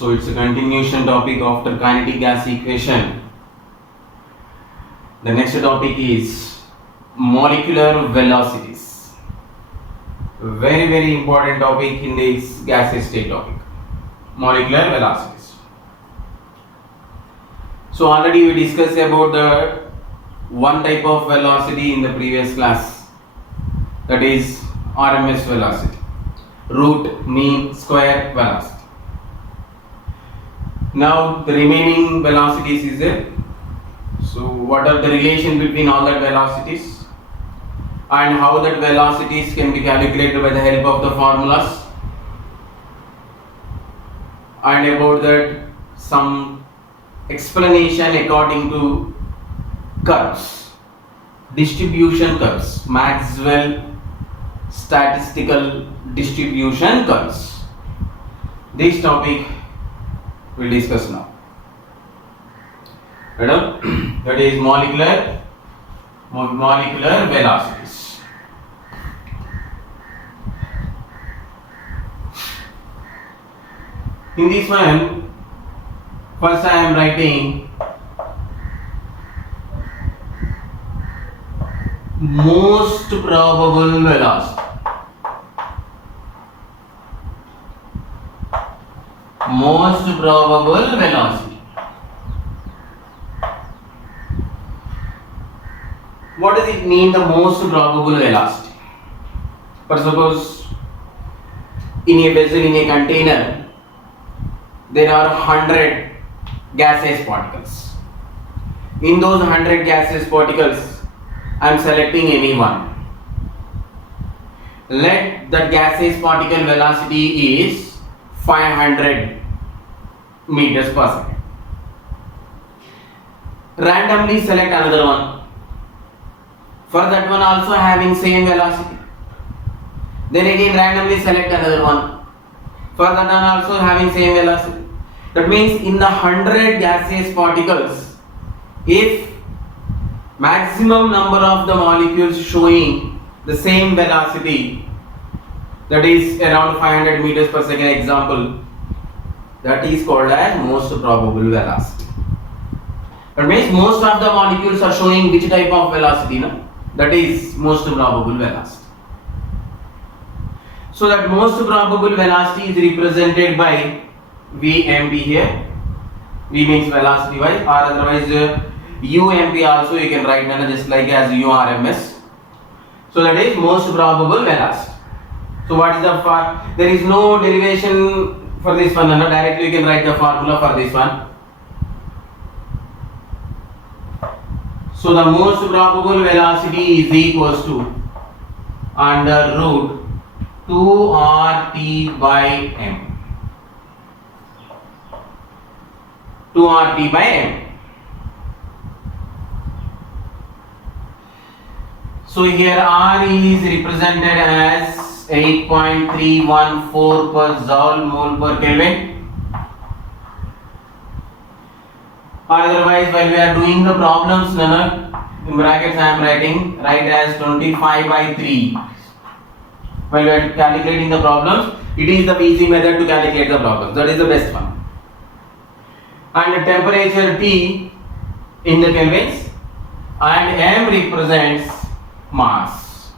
So it's a continuation topic after kinetic gas equation. The next topic is molecular velocities. Very important topic in this gaseous state topic. Molecular velocities. So already we discussed about the one type of velocity in the previous class, that is RMS velocity, root mean square velocity. Now the remaining velocities is there. So what are the relation between all that velocities and how that velocities can be calculated by the help of the formulas, and about that some explanation according to curves, distribution curves, Maxwell statistical distribution curves. This topic we'll discuss now. That is molecular velocities. In this one, first I am writing most probable velocity. Most probable velocity. What does it mean, the most probable velocity? For suppose in a vessel, in a container, there are 100 gaseous particles. In those 100 gaseous particles, I am selecting any one. Let the gaseous particle velocity is 500 meters per second. Randomly select another one. For that one also having same velocity. Then again randomly select another one. For that one also having same velocity. That means in the 100 gaseous particles, if maximum number of the molecules showing the same velocity, that is around 500 meters per second example, that is called as most probable velocity. That means most of the molecules are showing which type of velocity, no? That is most probable velocity. So that most probable velocity is represented by Vmp here. V means velocity wise, or otherwise Ump also you can write down just like as URMS. So that is most probable velocity. So what is the there is no derivation for this one, no? Directly you can write the formula for this one. So the most probable velocity is equals to under root 2RT by m. 2RT by m. So here R is represented as 8.314 per joule mole per Kelvin. Otherwise, while we are doing the problems, in brackets I am writing right as 25 by 3. While we are calculating the problems, it is the easy method to calculate the problems. That is the best one. And the temperature T in the kelvins, and M represents mass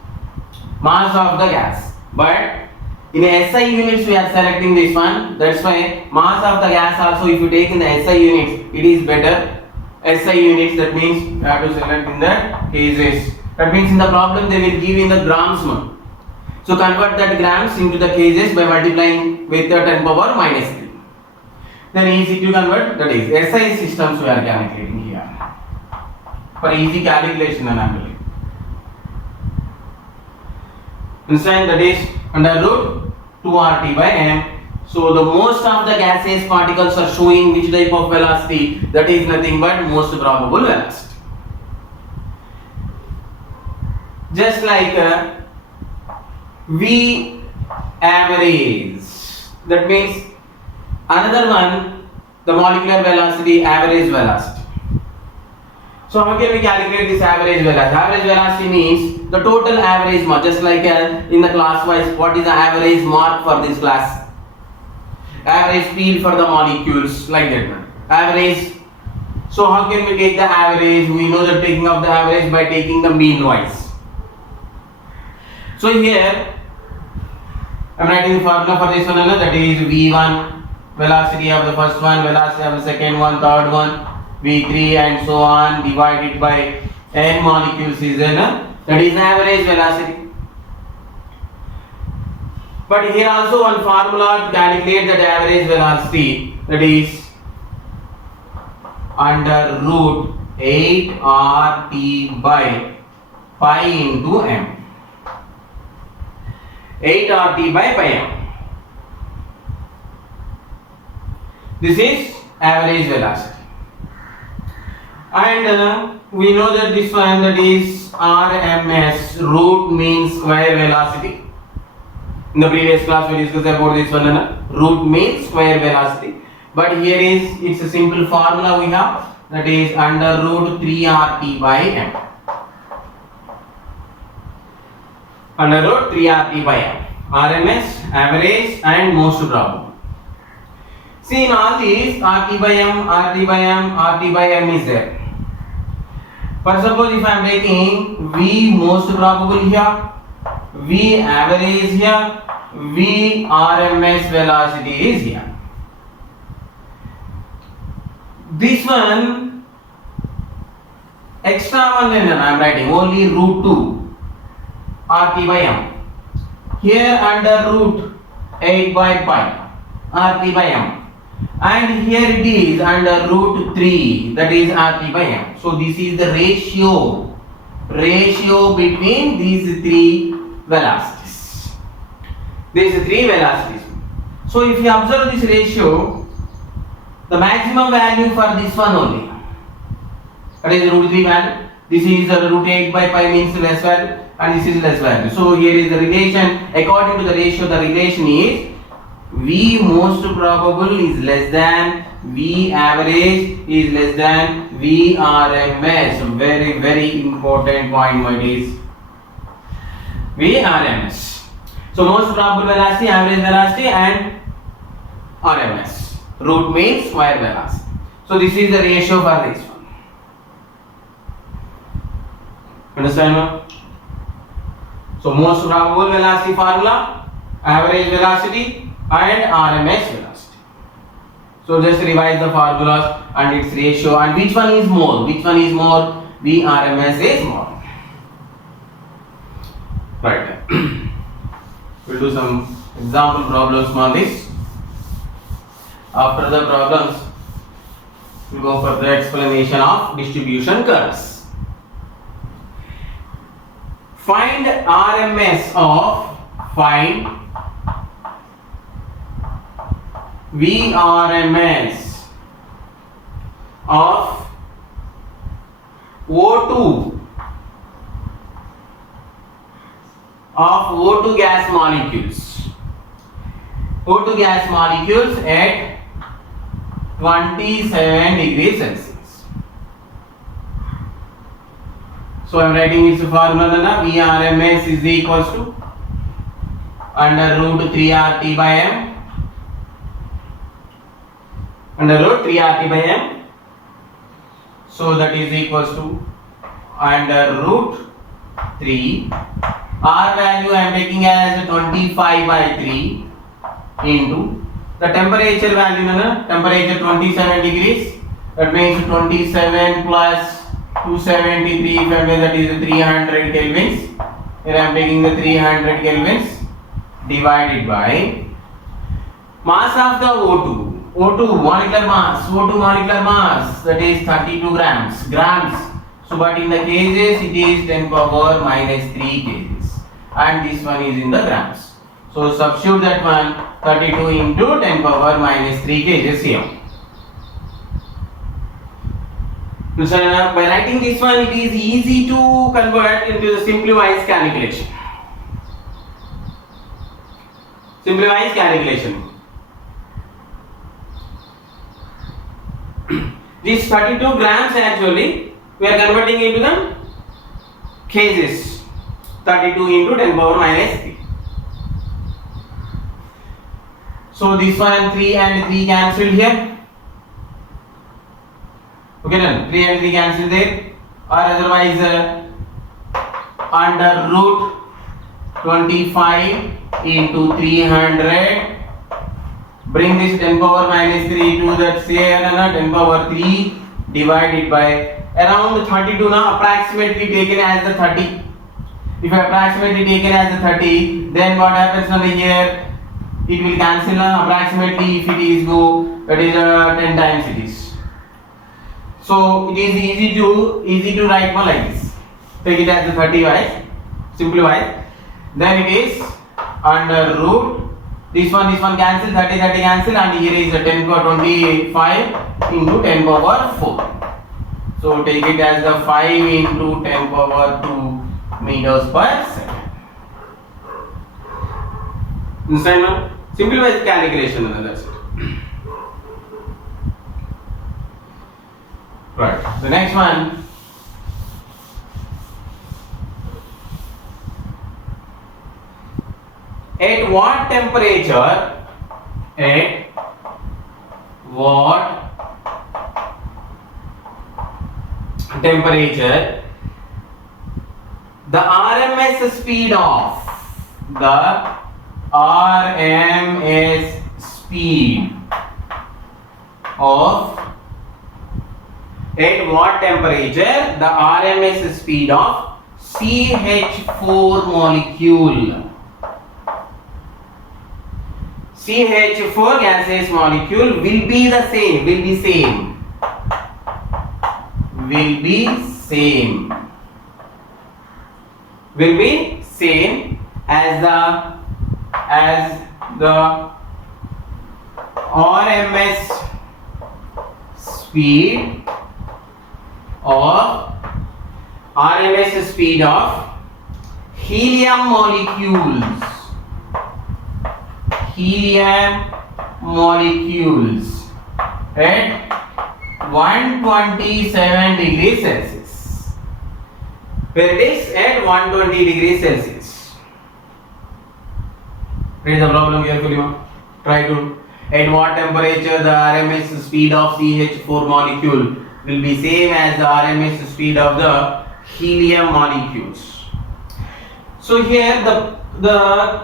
of the gas. But in SI units we are selecting this one. That's why mass of the gas also, if you take in the SI units, it is better. SI units, that means you have to select in the cases. That means in the problem they will give in the grams mode. So convert that grams into the cases by multiplying with the 10 power minus 3. Then easy to convert, that is SI systems we are calculating here. For easy calculation and handling. Understand, that is under root 2RT by m. So the most of the gaseous particles are showing which type of velocity, that is nothing but most probable velocity. Just like V average, that means another one, the molecular velocity, average velocity. So how can we calculate this average velocity? Average velocity means the total average mark, just like in the class wise, what is the average mark for this class? average speed for the molecules, like that one. Average. So how can we take the average? We know that taking of the average by taking the meanwise. So here I am writing the formula for this one, that is V1, velocity of the first one, velocity of the second one, third one, V3 and so on, divided by n molecules is that is average velocity. But here also one formula to calculate that average velocity, that is under root 8 RT by pi into m. 8 RT by pi m. This is average velocity. And we know that this one, that is RMS, root means square velocity. In the previous class we discussed about this one, root means square velocity. But here is, it's a simple formula we have, that is under root 3 RT by m. Under root 3 RT by m. RMS, average and most probable. See, in all these, RT by m, RT by m, RT by m is there. For suppose if I am taking V most probable here, V average here, V RMS velocity is here. This one, extra one I am writing, only root 2 RT by m. Here under root 8 by pi RT by m. And here it is under root 3, that is RT by m. So this is the ratio between these three velocities. These three velocities. So if you observe this ratio, the maximum value for this one only, that is root 3 value. This is root 8 by pi means less value, and this is less value. So here is the relation. According to the ratio, the relation is V most probable is less than V average is less than V RMS. Very, very important point, my dears. V RMS. So most probable velocity, average velocity, and RMS. Root means square velocity. So this is the ratio for this one. Understand, ma'am? So most probable velocity formula, average velocity, and RMS velocity. So just revise the formulas and its ratio, and which one is more? Which one is more? V RMS is more. Right. We'll do some example problems on this. After the problems, we'll go for the explanation of distribution curves. Find RMS of VRMS of O2 gas molecules. O2 gas molecules at 27 degrees Celsius. So I am writing its formula. VRMS is equals to under root 3 RT by m. Under root 3 RT by m. So that is equals to under root 3. R value I am taking as 25 by 3 into the temperature value, temperature 27 degrees. That means 27 plus 273, that is 300 kelvins. Here I am taking the 300 kelvins divided by mass of the O2 molecular mass, that is 32 grams. So but in the kgs it is 10 power minus 3 kgs, and this one is in the grams. So substitute that one, 32 into 10 power minus 3 kgs here. So by writing this one, it is easy to convert into the simplified calculation. Simplified calculation. This 32 grams actually we are converting into the kgs. 32 into 10 power minus 3. So this one 3 and 3 cancelled here. Okay, then 3 and 3 cancelled there, or otherwise under root 25 into 300. Bring this 10 power minus 3 to that say 10 power 3 divided by around 32 now, approximately taken as the 30. If approximately taken as the 30, then what happens over here? It will cancel approximately if it is go, that is 10 times it is. So it is easy to write more like this. Take it as the 30 wise, simplify. Then it is under root. This one cancel, 30 cancel, and here is 10 power 25 into 10 power 4. So take it as the 5 into 10 power 2 meters per second. Understand now? Simplify the calculation and that's it. Right. The next one. At what temperature? At what temperature the RMS speed of at what temperature the RMS speed of CH4 molecule, CH4 gaseous molecule will be the same, will be same as the RMS speed of helium molecules at 127 degrees Celsius. Where it is at 120 degrees Celsius. Read the problem carefully. Try to. At what temperature the RMS speed of CH4 molecule will be same as the RMS speed of the helium molecules. So here the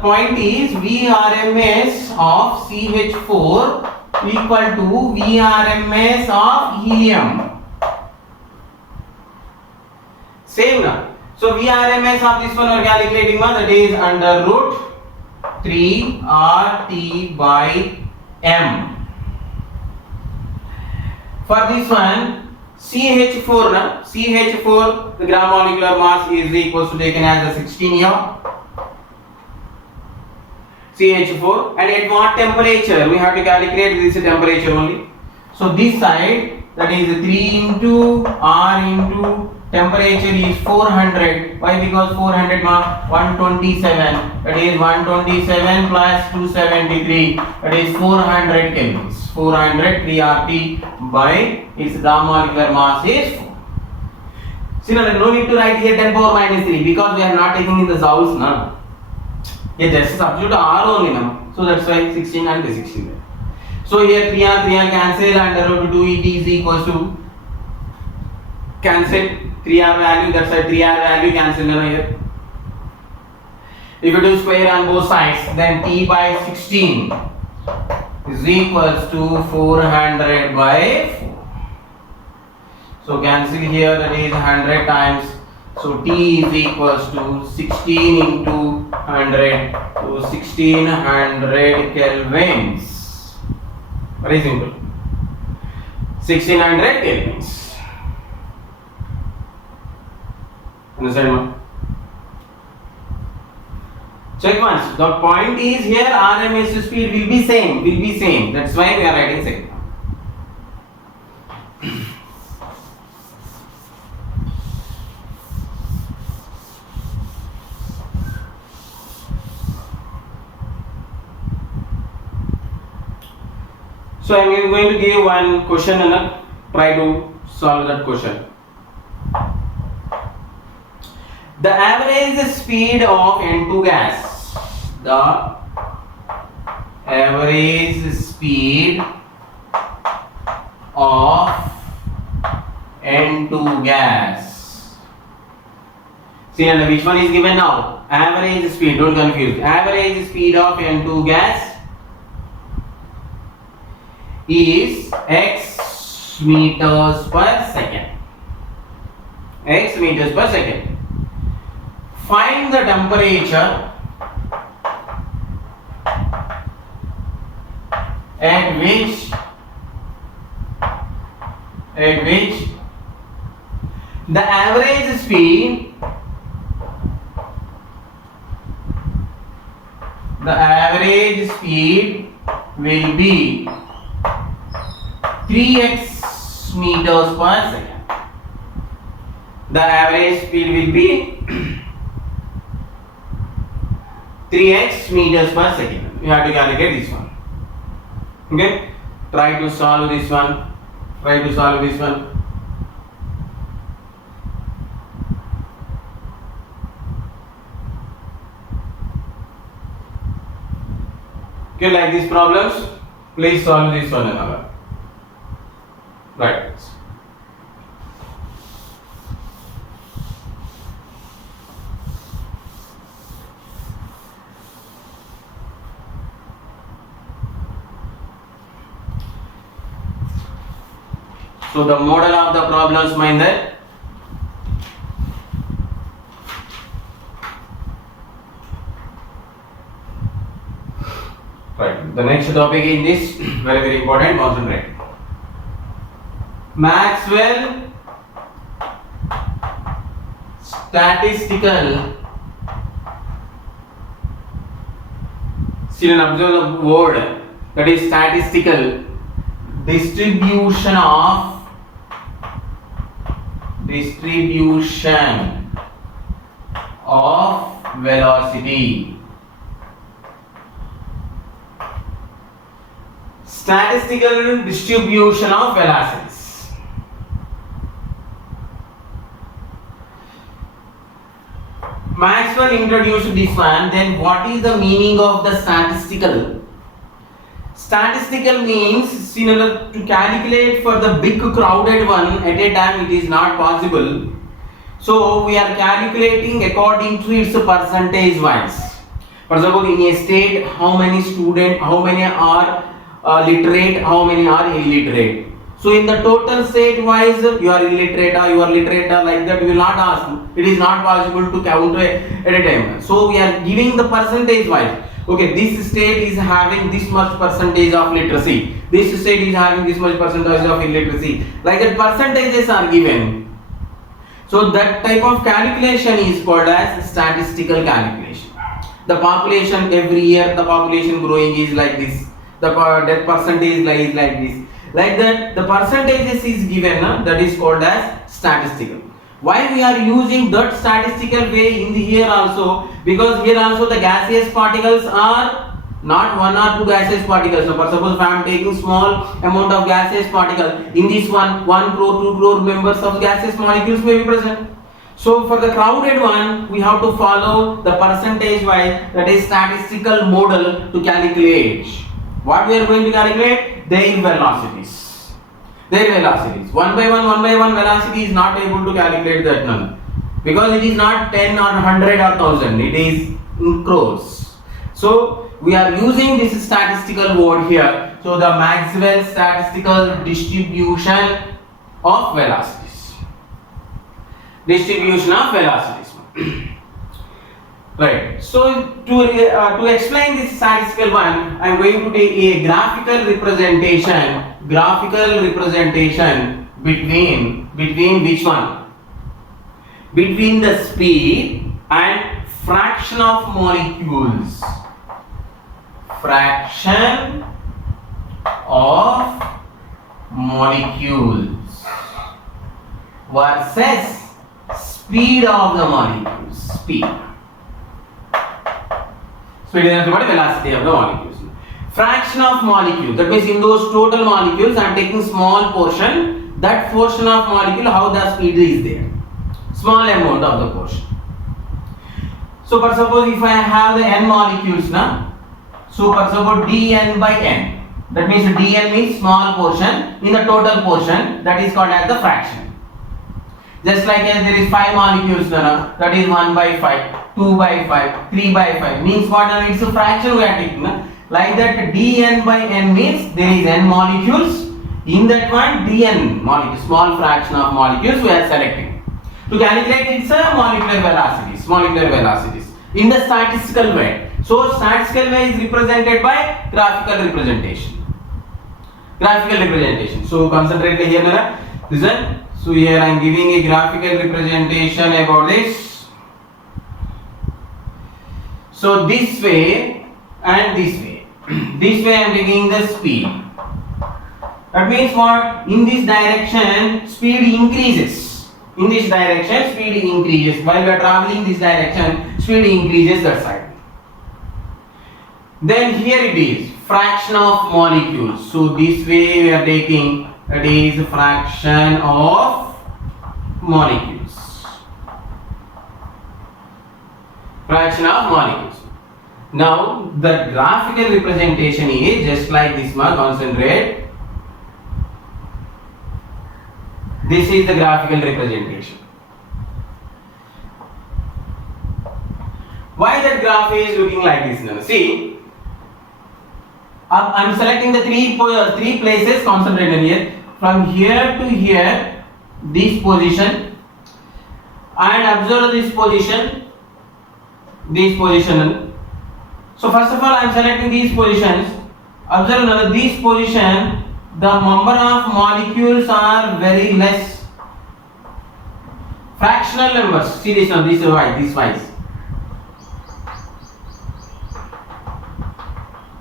point is Vrms of CH4 equal to Vrms of helium. Same now. So Vrms of this one we are calculating, that is under root 3 RT by M. For this one CH4 the gram molecular mass is equal to taken as a 16 here. CH4, and at what temperature we have to calculate this temperature only. So this side, that is 3 into R into temperature is 400. Why? Because 400 mark 127, that is 127 plus 273, that is 400 kelvins. 400 3RT by its gram molecular mass is 4. See now, no need to write here 10 power minus 3 because we are not taking in the joules now. Yeah, just substitute R only now. So that's why 16 and 16. So here 3R cancel, and root 2 is equals to cancel 3R value. That's why 3R value cancel here. If you do square on both sides, then T by 16 is equals to 400 by 4. So cancel here, that is 100 times. So T is equals to 16 into 100, so 1600 kelvins. Very simple. 1600 kelvins. Understand? Check once. The point is here RMS speed will be same. That's why we are writing same. So I am going to give one question and try to solve that question. The average speed of N2 gas, the average speed of N2 gas. See, and which one is given now? Average speed, don't confuse. Average speed of N2 gas is x meters per second. X meters per second. Find the temperature at which the average speed will be 3x meters per second. The average speed will be 3x meters per second. You have to calculate this one. Okay? Try to solve this one. Okay, like these problems, please solve this one another. Right. So the model of the problems, mind that. Right. The next topic in this very important. Concentrate. Maxwell statistical. See and observe the word, that is statistical distribution of velocity. Statistical distribution of velocities. Maxwell introduced this one. Then what is the meaning of the statistical? Statistical means, in order to calculate for the big crowded one at a time, it is not possible. So we are calculating according to its percentage wise. For example, in a state, how many students, how many are literate, how many are illiterate. So in the total state wise, you are illiterate or you are literate or like that, we will not ask. It is not possible to count at a time. So we are giving the percentage wise. Okay, this state is having this much percentage of literacy. This state is having this much percentage of illiteracy. Like that, percentages are given. So that type of calculation is called as statistical calculation. The population every year, the population growing is like this. The death percentage is like this. Like that, the percentages is given, that is called as statistical. Why we are using that statistical way in the here also? Because here also the gaseous particles are not one or two gaseous particles. So for suppose if I am taking small amount of gaseous particle, in this one crore, 2 crore members of gaseous molecules may be present. So for the crowded one, we have to follow the percentage wise, that is statistical model to calculate. What we are going to calculate? Their velocities. One by one velocity is not able to calculate that none. Because it is not 10 or 100 or 1000, it is in crores. So we are using this statistical word here. So the Maxwell statistical distribution of velocities. Right. So to explain this statistical one, I am going to take a graphical representation between which one? Between the speed and fraction of molecules. Fraction of molecules versus speed of the molecules. Speed is nothing but velocity of the molecules. Fraction of molecules, that means in those total molecules I am taking small portion. That portion of molecule, how the speed is there, small amount of the portion. So for suppose if I have the n molecules now, So first of all, dn by n. That means dn means small portion in the total portion, that is called as the fraction. Just like as there is 5 molecules, that is 1 by 5, 2 by 5, 3 by 5. Means what? It's a fraction we are taking. Like that, dn by n means there is n molecules. In that one, dn molecules, small fraction of molecules we are selecting. To calculate its molecular velocities in the statistical way. So statistical way is represented by graphical representation. So concentrate here. Listen. So here I am giving a graphical representation about this. So this way and this way. This way I am taking the speed. That means what? In this direction, speed increases. In this direction, speed increases. While we are traveling this direction, speed increases that side. Then here it is, fraction of molecules. So this way we are taking, that is fraction of molecules. Fraction of molecules. Now the graphical representation is just like this one. Concentrate. This is the graphical representation. Why that graph is looking like this now? See, I am selecting the three places. Concentrate on here. From here to here, this position, and observe this position. So first of all, I am selecting these positions. Observe this position. The number of molecules are very less. Fractional numbers. See this one. This wise.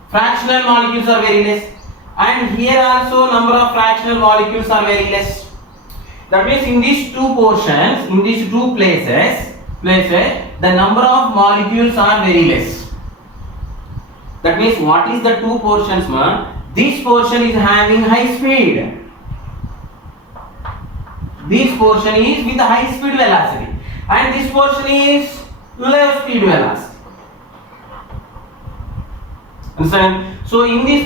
Fractional molecules are very less, and here also number of fractional molecules are very less. That means in these two portions, in these two places, the number of molecules are very less. That means what is the two portions, man? This portion is having high speed. This portion is with high speed velocity, and this portion is low speed velocity. Understand? So in this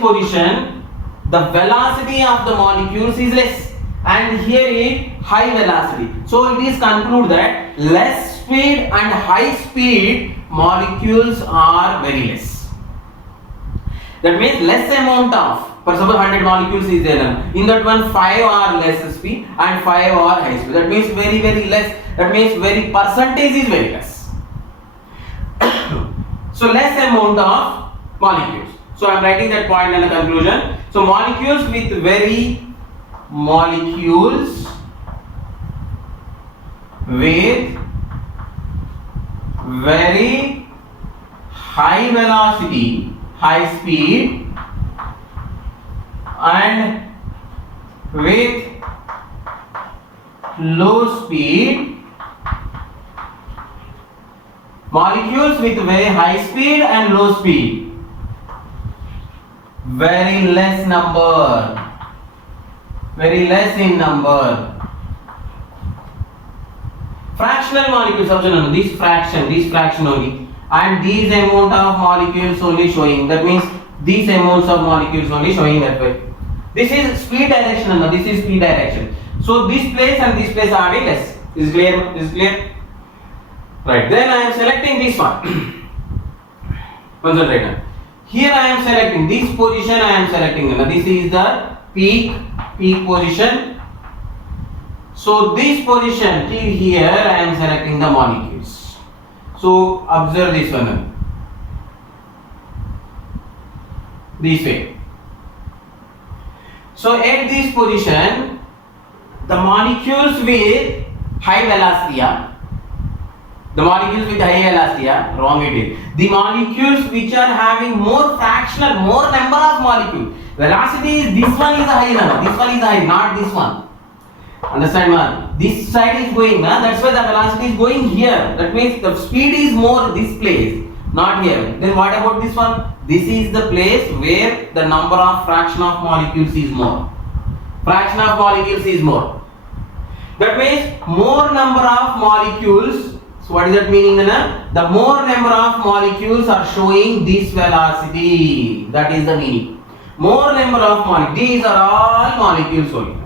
position, the velocity of the molecules is less, and here is high velocity. So it is concluded that less speed and high speed molecules are very less. That means less amount of, for example, 100 molecules is there. In that one, 5 are less speed and 5 are high speed. That means very less. That means very percentage is very less. So less amount of molecules. So I am writing that point in the conclusion. So molecules with very high velocity, high speed, and with low speed. Molecules with very high speed and low speed, very less number, very less in number. Fractional molecules, observe this fraction only, and these amount of molecules only showing. That means these amounts of molecules only showing that way. This is speed direction, and this is speed direction. So this place and this place are less. Is clear? Is clear? Right. Then I am selecting this one. Concentrate now. Here I am selecting this position. I am selecting. Now this is the peak position. So this position till here I am selecting the molecules. So observe this one. This way. So at this position, the molecules with high velocity, wrong it is. The molecules which are having more fractional, more number of molecules. Velocity is this one is high, this one is high, not this one. Understand, man? This side is going, that's why the velocity is going here. That means the speed is more this place, not here. Then what about this one? This is the place where the number of fraction of molecules is more. Fraction of molecules is more. That means more number of molecules, So what is that meaning then? The more number of molecules are showing this velocity. That is the meaning. More number of molecules. These are all molecules only.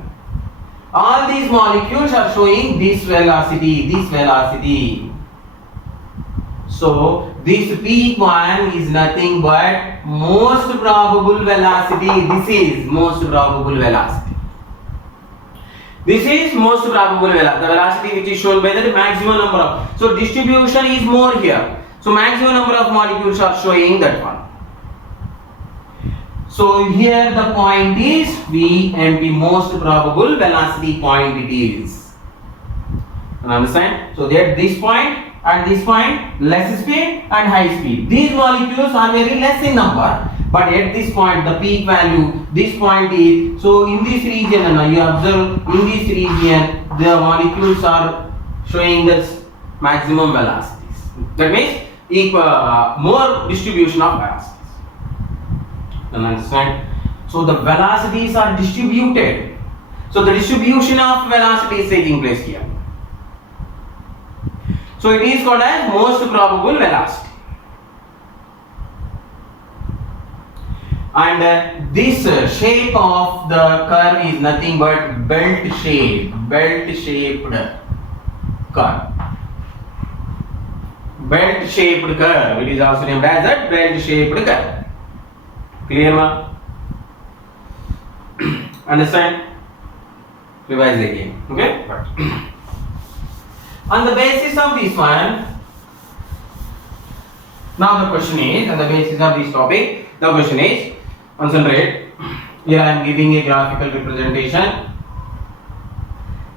All these molecules are showing this velocity. This velocity. So this peak one is nothing but most probable velocity. This is most probable velocity. This is most probable velocity, the velocity which is shown by the maximum number of. So distribution is more here. So maximum number of molecules are showing that one. So here the point is VMP, most probable velocity point it is. You understand? So at this point and this point, less speed and high speed. These molecules are very less in number. But at this point, the peak value, this point is, so in this region, you observe in this region, the molecules are showing this maximum velocities. That means more distribution of velocities. You understand? So the velocities are distributed. So the distribution of velocity is taking place here. So it is called as most probable velocity. And this shape of the curve is nothing but belt-shaped curve. Belt-shaped curve. It is also named as a belt-shaped curve. Clear, ma? Understand? Revise again. Okay? On the basis of this one, now the question is, on the basis of this topic, the question is, concentrate. Here I am giving a graphical representation.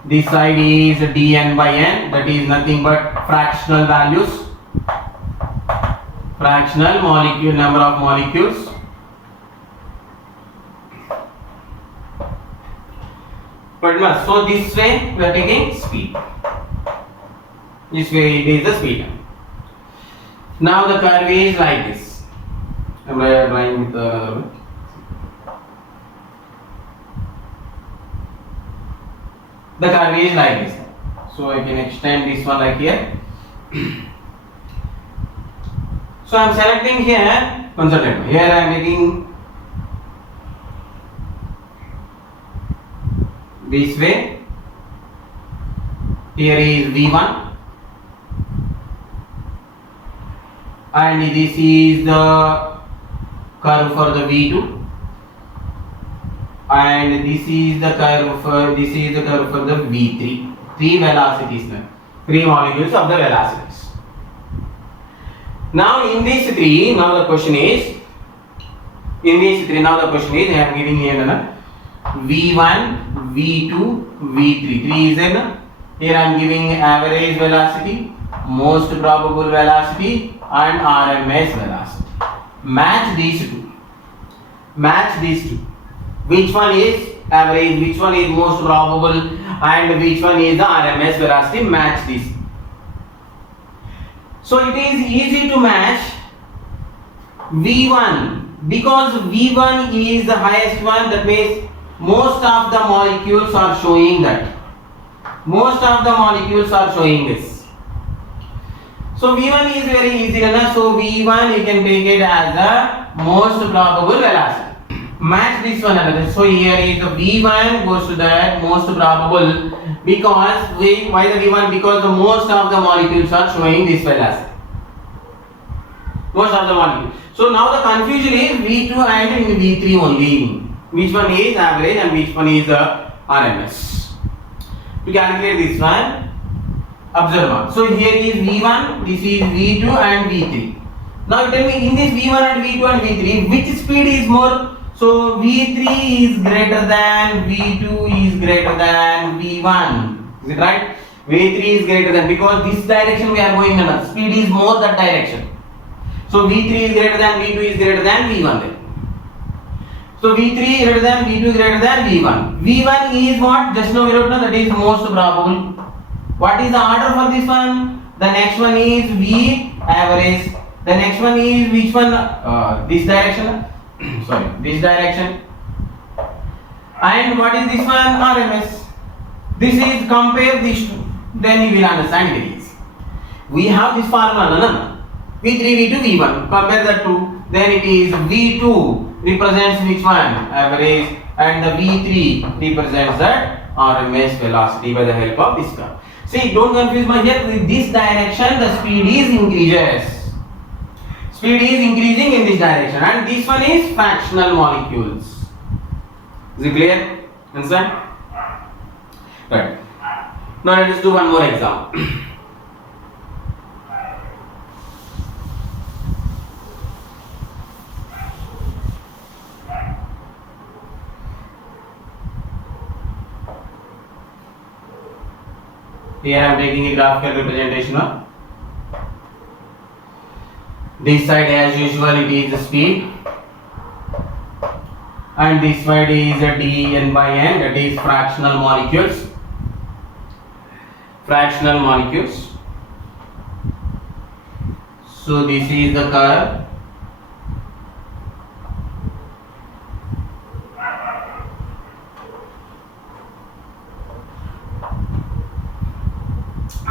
This side is dn by n, that is nothing but fractional values, fractional molecule, number of molecules. But so this way we are taking speed. This way it is the speed. Now the curve is like this. I am drawing with another one. The curve is like this. So I can extend this one like here. So I am selecting here, concentrate. Here I am making this way. Here is V1. And this is the curve for the V2. And this is the curve for the V3. Three velocities now. Three molecules of the velocities. Now in these three, now the question is, I am giving here V1, V2, V3. Three is in. Here I am giving average velocity, most probable velocity, and RMS velocity. Match these two. Which one is average, which one is most probable, and which one is the RMS velocity? Match these. So it is easy to match V1 because V1 is the highest one. That means most of the molecules are showing that. Most of the molecules are showing this. So V1 is very easy enough. So V1 you can take it as the most probable velocity. Match this one another. So here is the V1 goes to that most probable because why the V1? Because the most of the molecules are showing this velocity. Most of the molecules. So now the confusion is V2 and in V3 only. Which one is average and which one is the RMS? To calculate this one, observe one. So here is V1, this is V2 and V3. Now tell me in this V1 and V2 and V3, which speed is more? So V3 is greater than V2 is greater than V1. Is it right? V3 is greater than, because this direction we are going in, speed is more that direction. So V3 is greater than V2 is greater than V1 then. So V3 greater than V2 greater than V1. V1 is what? Just now we wrote now, that is most probable. What is the order for this one? The next one is V average. The next one is which one? This direction. Sorry, this direction. And what is this one? RMS. This is compare these two. Then you will understand it is. we have this formula, no? V3, V2, V1. Compare the two. Then it is V2 represents which one? Average, and the V3 represents that RMS velocity by the help of this curve. See, don't confuse my here. With this direction, the speed is increases. Speed is increasing in this direction, and this one is fractional molecules. Is it clear? Understand? Right. Now let us do one more example. Here I am taking a graphical representation of this side. As usual, it is the speed, and this side is a dN by n, that is fractional molecules. Fractional molecules. So this is the curve.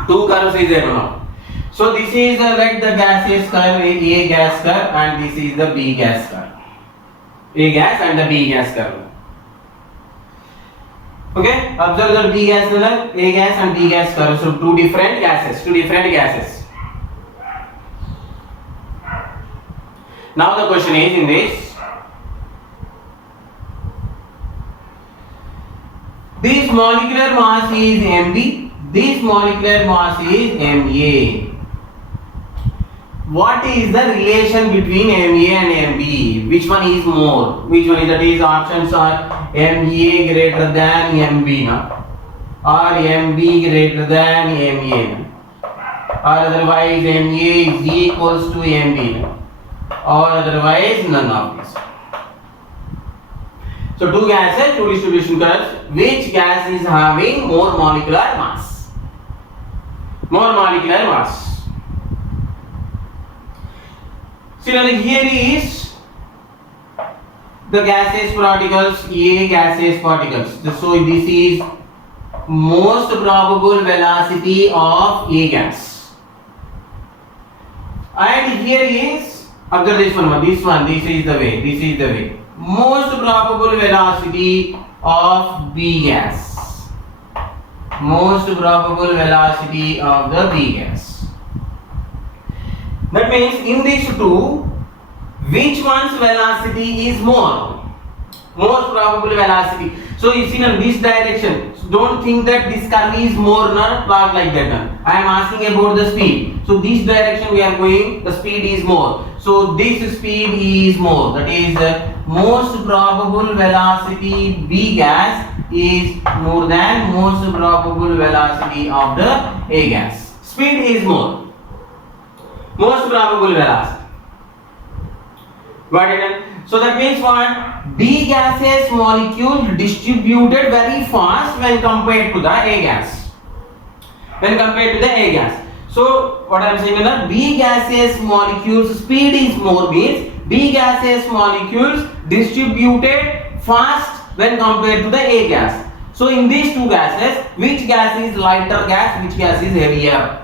Two curves is there now. So this is like the gaseous curve, A gas curve, and this is the B gas curve. A gas and the B gas curve. Okay, observe the B gas curve, A gas and B gas curve. So two different gases. Now the question is in this molecular mass is Mb. This molecular mass is Ma. What is the relation between Ma and Mb? Which one is more? Which one is that? Is options are Ma greater than Mb, or Mb greater than Ma, or otherwise Ma is equals to Mb, or otherwise none of this. So two gases, two distribution curves. Which gas is having more molecular mass? More molecular mass. Similarly, here is the gaseous particles, A gaseous particles. So this is most probable velocity of A gas. And here is, observe this one, this is the way. Most probable velocity of B gas. Most probable velocity of the B gas. That means in these two, which one's velocity is more? Most probable velocity. So you see in this direction, so don't think that this curve is more, not like that. I am asking about the speed. So this direction we are going, the speed is more. So this speed is more. That is most probable velocity B gas is more than most probable velocity of the A gas. Speed is more. Most probable velocity. Got it? So that means what? B gaseous molecule distributed very fast when compared to the A gas. So what I am saying is that B gaseous molecules speed is more means B gaseous molecules distributed fast when compared to the A gas. So in these two gases, which gas is lighter gas, which gas is heavier?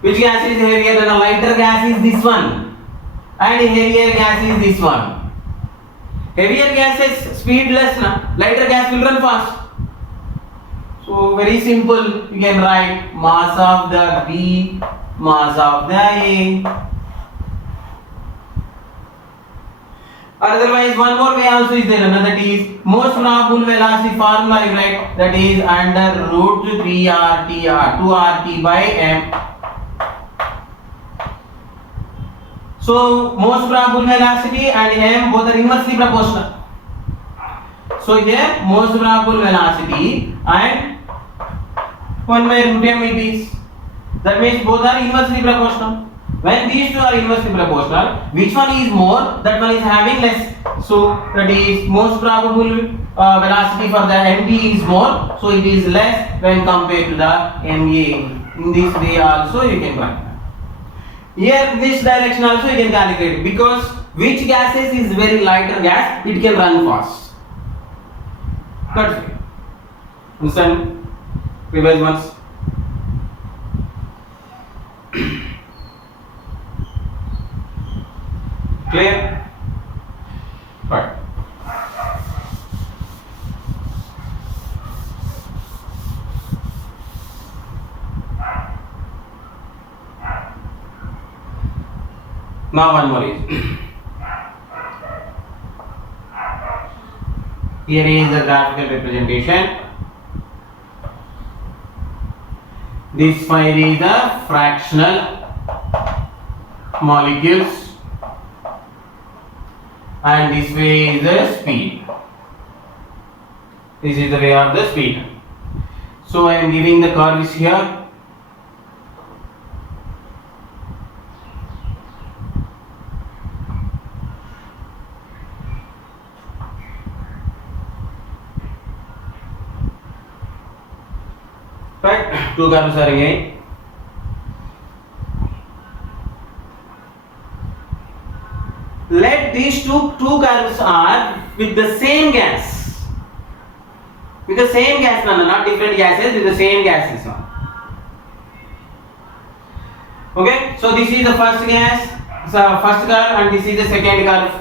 Which gas is heavier? Than a lighter gas is this one, and heavier gas is this one. Heavier gas is speed less, lighter gas will run fast. So very simple, you can write mass of the B, mass of the A. Otherwise, one more way also is there, that is most probable velocity formula, you write, that is under root 3 RT or 2 RT by M. So most probable velocity and M both are inversely proportional. So here most probable velocity and 1 by root M it is. That means both are inversely proportional. When these two are inversely proportional, which one is more? That one is having less. So that is most probable velocity for the MB is more. So it is less when compared to the MA. In this way also you can write. Here this direction also you can calculate, because which gases is very lighter gas, it can run fast. That's it. Understand? Revise once. Clear? Right. Now one more is here is the graphical representation. This file is the fractional molecules and this way is the speed. This is the way of the speed. So I am giving the curves here. Right, two curves are again. Let these two curves are with the same gas. With the same gas, no, not different gases, with the same gases. Okay, so this is the first gas, first curve, and this is the second curve.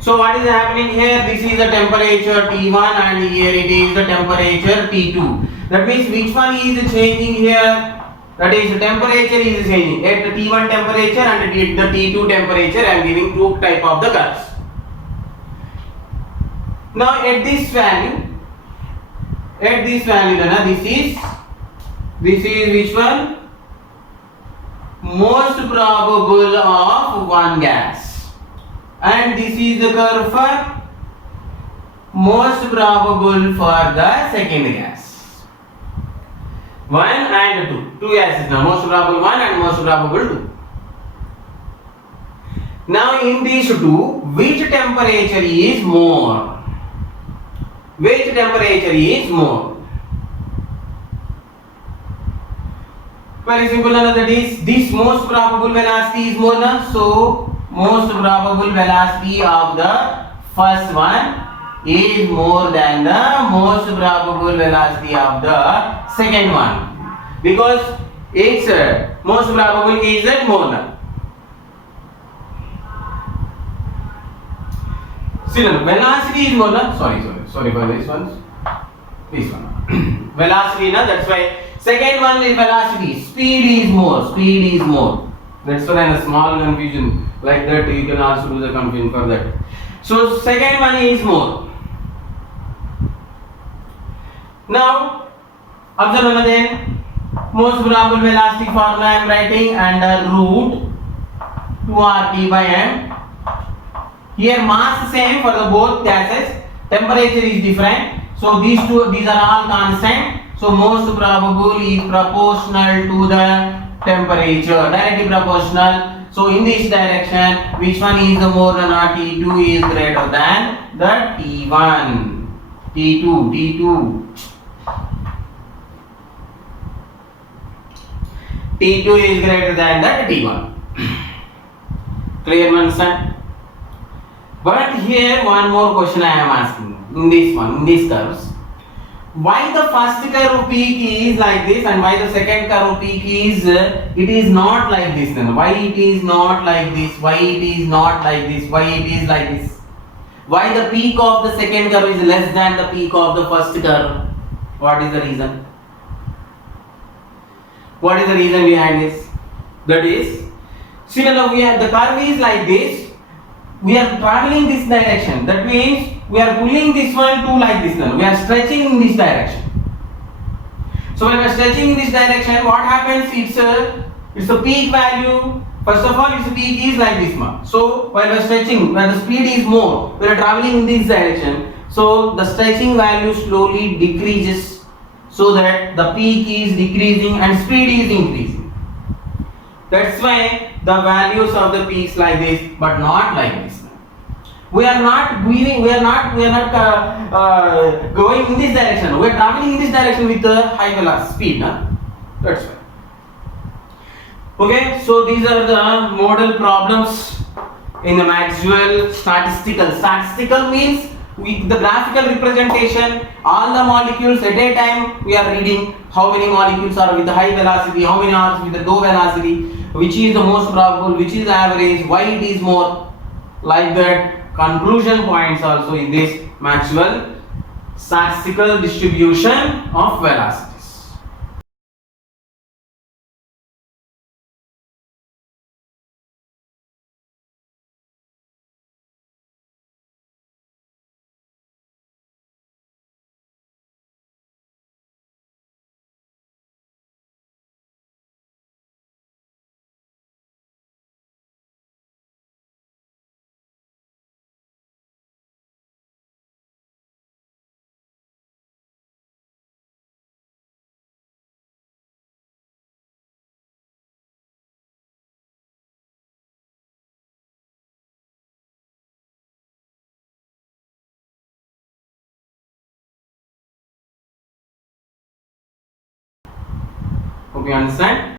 So what is happening here? This is the temperature T1 and here it is the temperature T2. That means which one is changing here? That is the temperature is changing. At the T1 temperature and the T2 temperature, I am giving two type of the curves. Now at this value, this is which one? Most probable of one gas. And this is the curve for most probable for the second gas. 1 and 2. Two gases now. Most probable 1 and most probable 2. Now in these two, which temperature is more? Which temperature is more? Very simple, that is this most probable velocity is more now. So most probable velocity of the first one is more than the most probable velocity of the second one, because its most probable is more than. See, velocity is more than. Sorry for this one. This one. Velocity, na, that's why. Second one is velocity. Speed is more. That's why a small confusion like that. You can also do the confusion for that. So second one is more. Now observe again. Most probable velocity formula I am writing under root 2RT by m. Here mass same for the both gases. Temperature is different. So these are all constant. So most probable is proportional to the temperature, directly proportional. So in this direction, which one is the more than or T2 is greater than the T1. T2 is greater than the T1. Clear, understand? But here one more question I am asking in these curves. Why the first curve peak is like this and why the second curve peak is it is not like this then? Why it is not like this? Why it is not like this? Why it is like this? Why the peak of the second curve is less than the peak of the first curve? What is the reason? What is the reason behind this? That is, see now we have the curve is like this. We are traveling this direction. That means we are pulling this one to like this now. We are stretching in this direction. So when we are stretching in this direction, what happens? It's a peak value. First of all, its peak is like this one. So while we are stretching, when the speed is more, we are traveling in this direction. So the stretching value slowly decreases, so that the peak is decreasing and speed is increasing. That's why the values of the peaks like this, but not like this. We are not going in this direction. We are traveling in this direction with the high velocity speed. That's why. Okay, so these are the model problems in the Maxwell statistical. Statistical means with the graphical representation, all the molecules at a time we are reading how many molecules are with the high velocity, how many are with the low velocity. which is the most probable, which is average, why it is more, like that. Conclusion points also in this Maxwell statistical distribution of velocities. Hope you understand.